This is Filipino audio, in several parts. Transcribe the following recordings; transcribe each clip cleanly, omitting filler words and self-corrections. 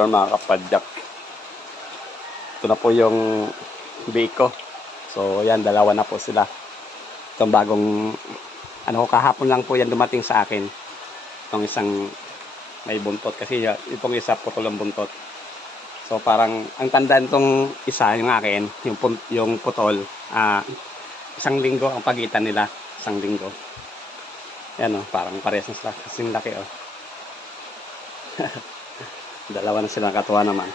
afternoon mga kapadyak. Ito na po yung bake ko. So yan, dalawa na po sila. Itong bagong kahapon lang po yan dumating sa akin. Itong isang may buntot kasi itong isa putol ang buntot. So parang ang tandaan itong isa yung akin, yung putol, isang linggo ang pagitan nila, isang linggo. Yan parang parehas na sila kasing laki Dalawa na sila, katuwa naman.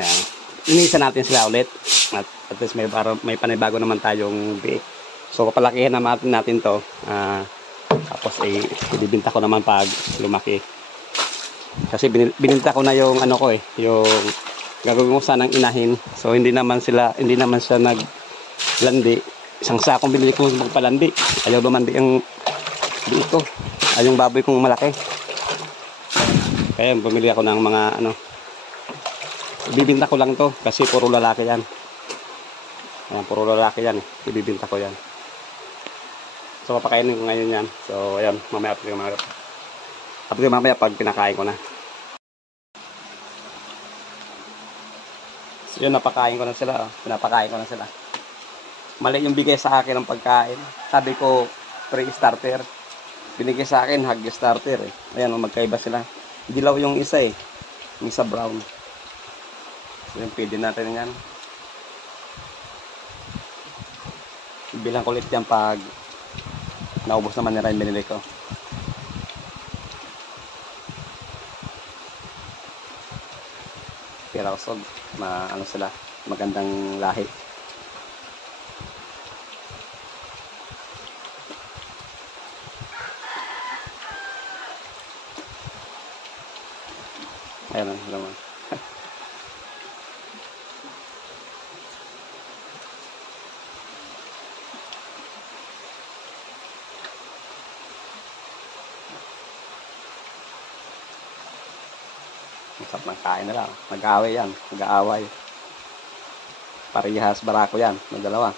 Ayan. Inisa natin sila ulit. At least may panibago naman tayong bake. So papalakihin natin to. Tapos ibibinta ko naman pag lumaki. Kasi bininta ko na yung yung gagawin ko sanang inahin. So hindi naman siya naglandi. Isang sakong binili ko magpalandi. Ayaw lumandi ang dito. Ay yung baboy kong malaki. Kaya bumili ako ng mga ibibinta ko lang to kasi puro lalaki yan. Ayan, puro lalaki yan. Ibibinta ko yan. So papakainin ko ngayon yan. So ayan, mamaya pag pinakain ko na. So yun, napakain ko na sila. Pinapakain ko na sila. Mali yung bigay sa akin ng pagkain. Sabi ko pre-starter. Binigay sa akin hog starter Ayan, magkaiba sila. Dilaw yung isa yung isa brown. So yung pwede natin yan. Bilang kulit yan pag naubos naman nila yung binili ko. Pirasog, sila, magandang lahi. Ayan naman. Masarap ng kain nila. Mag-aaway yan. Mag-aaway. Parehas barako yan. May dalawa.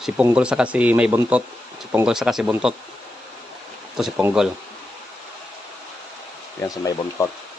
Si Punggol sa kasi may buntot. Si Punggol sa kasi buntot. Ito si Punggol. Yan sa may buntot.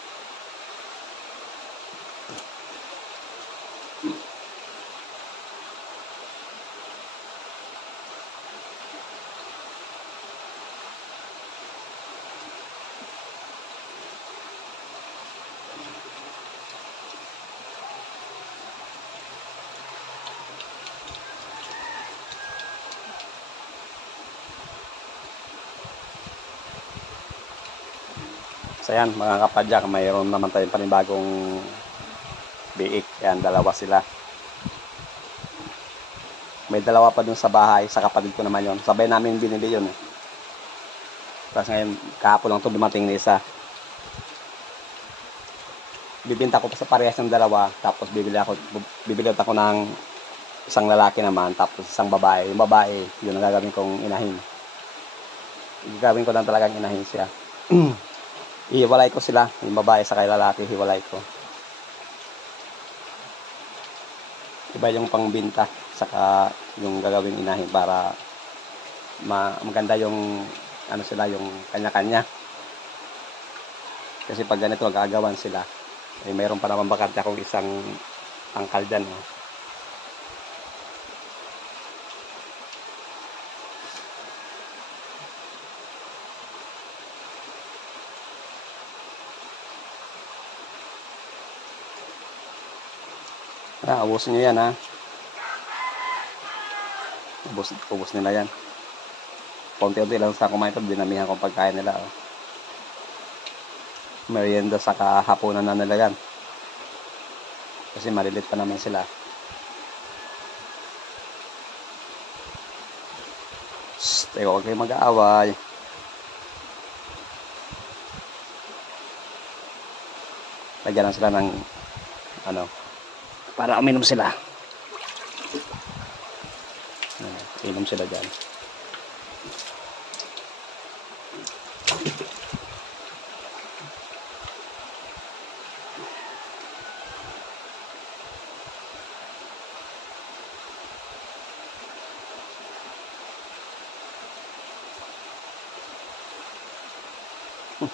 So yan mga kapadyak, mayroon naman tayong panibagong biik. Yan, dalawa sila. May dalawa pa dun sa bahay, sa kapatid ko naman yon. Sabay namin binili yun Tapos ngayon, kahapon lang ito dumating na isa. Bibinta ko pa sa parehas ng dalawa. Tapos bibili ako ng isang lalaki naman. Tapos isang babae. Yung babae, yun ang gagawin kong inahin. Gagawin ko lang talagang inahin siya. Hiwalay ko sila, yung babae sa kay lalaki, hiwalay ko. Iba yung pangbinta, saka yung gagawin inahin para maganda yung yung kanya-kanya. Kasi pag ganito gagawan sila, mayroon pa naman bakante akong isang tangkal dyan. Ubusin nyo yan ubus nila yan. Konti-unti lang sa kumain ito, dinamihan kong pagkain nila merienda sa kahaponan na nila yan kasi malilit pa naman sila. Teka, huwag kayong mag-aaway. Lagyan lang sila ng para uminom sila. Inom sila dyan. Ayan.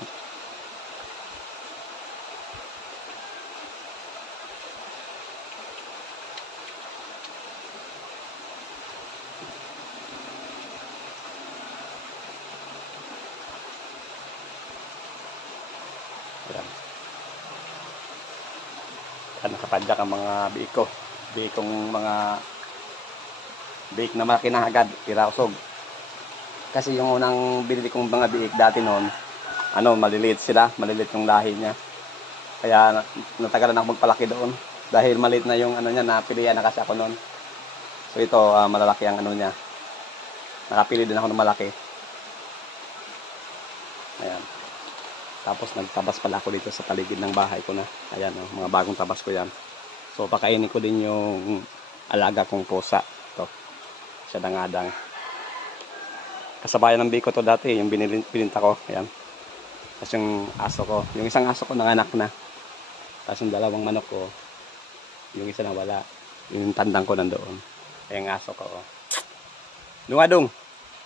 Nakapadyak ang mga biik ko. Biik kong mga biik na malaki na agad, pirausog. Kasi yung unang binili kong mga biik dati noon, maliliit sila, maliliit yung lahi niya. Kaya natagalan ako magpalaki doon. Dahil maliit na yung niya, napilihan na kasi ako noon. So ito, malalaki ang niya. Nakapili din ako ng malaki. Ayan. Tapos nagtabas pala ako dito sa paligid ng bahay ko na. Ayan, mga bagong tabas ko yan. So pakainin ko din yung alaga kong pusa. Ito, siya dangadang. Kasabayan ng biko to dati, yung bininta ko. Ayan. Tapos yung aso ko. Yung isang aso ko nanganak na. Tapos yung dalawang manok ko, yung isa na wala. Yung tandang ko nandoon. Ayan yung aso ko. Dungadong!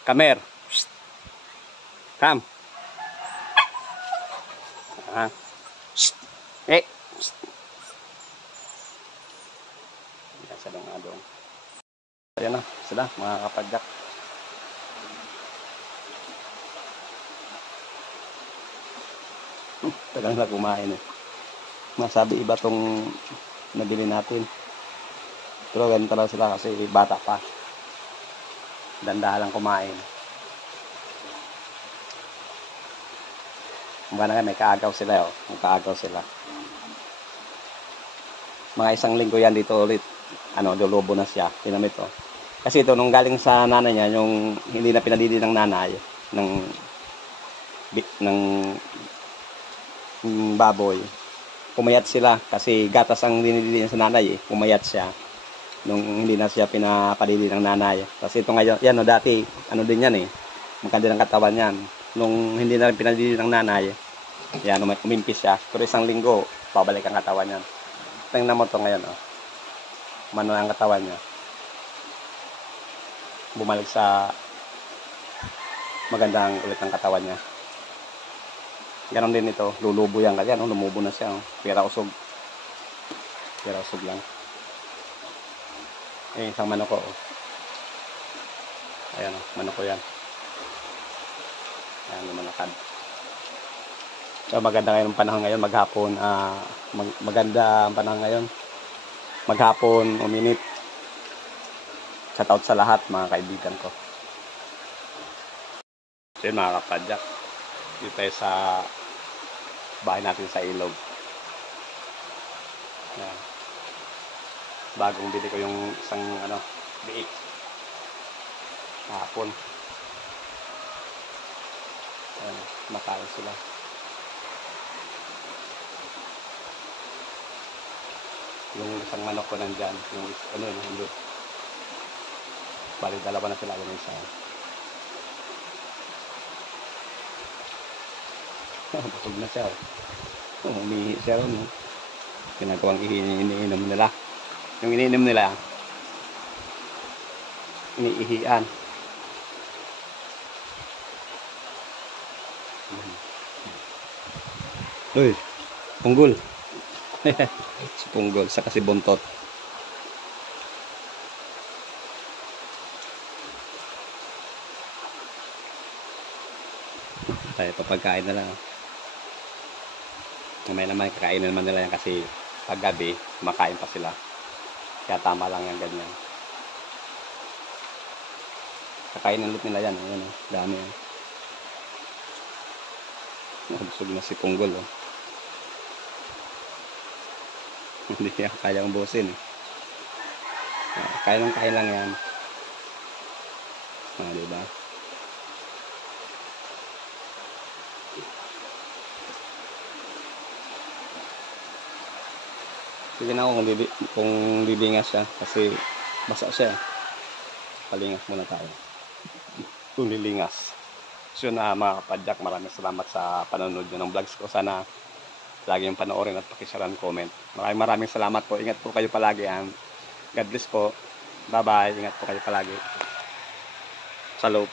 Kamer! Come! Ayan siya dungadong. Ayan na, sila mga kapadyak. Tagang na kumain eh. Masabi iba tong nabili natin. Pero ganun talaga sila kasi bata pa. Dandahan lang kumain. Mga nga may kaagaw sila May kaagaw sila. Mga isang linggo yan dito ulit. Lulubo na siya. Pinamit Kasi ito nung galing sa nanay niya, yung hindi na pinadidi ng nanay ng baboy. Pumayat sila kasi gatas ang dinidili niya sa nanay Pumayat siya nung hindi na siya pinapadili ng nanay. Kasi ito ngayon, yan dati, din yan maganda ng katawan yan. Nung hindi na pinadili ng nanay, yan, umimpis siya. Pero isang linggo, babalik ang katawan niya. Tingnan mo ito ngayon, Mano ang katawan niya. Bumalik sa magandang ulit ang katawan niya. Ganon din ito, lulubo yan kasi lumubo na siya. Pira usog lang. Isang manok ko. Ayan manok ko yan. Ayan, lumalakad. So maganda ngayon ang panahon ngayon, maghapon, maganda ang panahon ngayon. Maghapon, uminit. Shout out sa lahat mga kaibigan ko. So yun mga kapadyak. Dito tayo sa bahay natin sa ilog. Ayan. Bagong bili ko yung isang biik. Hapon. Ayan, makain sila. Yung isang manok ko nandyan, yung nandun. Bali, dalawa na sila yung isa. Busog na siya. Umihi siya ron. Pinagawang iniinom nila. Yung iniinom nila, iniihian. Uy, punggol. Si punggol, saka si buntot. Tayo papagkain na lang. May naman kakain naman nila yan kasi paggabi, makain pa sila. Kaya tama lang yan ganyan. Kakain ulit nila yan. Ayan, dami yan. Busog na si punggol. Hindi niya kaya ubusin. Kaya lang yan. Diba? Sige na ako kung bibingas siya kasi basa siya. Palingas muna tayo. Kung lilingas. So na mga kapadyak, maraming salamat sa panonood nyo ng vlogs ko. Sana lagi yung panoorin at pakishare and comment. Maraming salamat po. Ingat po kayo palagi. God bless po. Bye bye. Ingat po kayo palagi. Salud.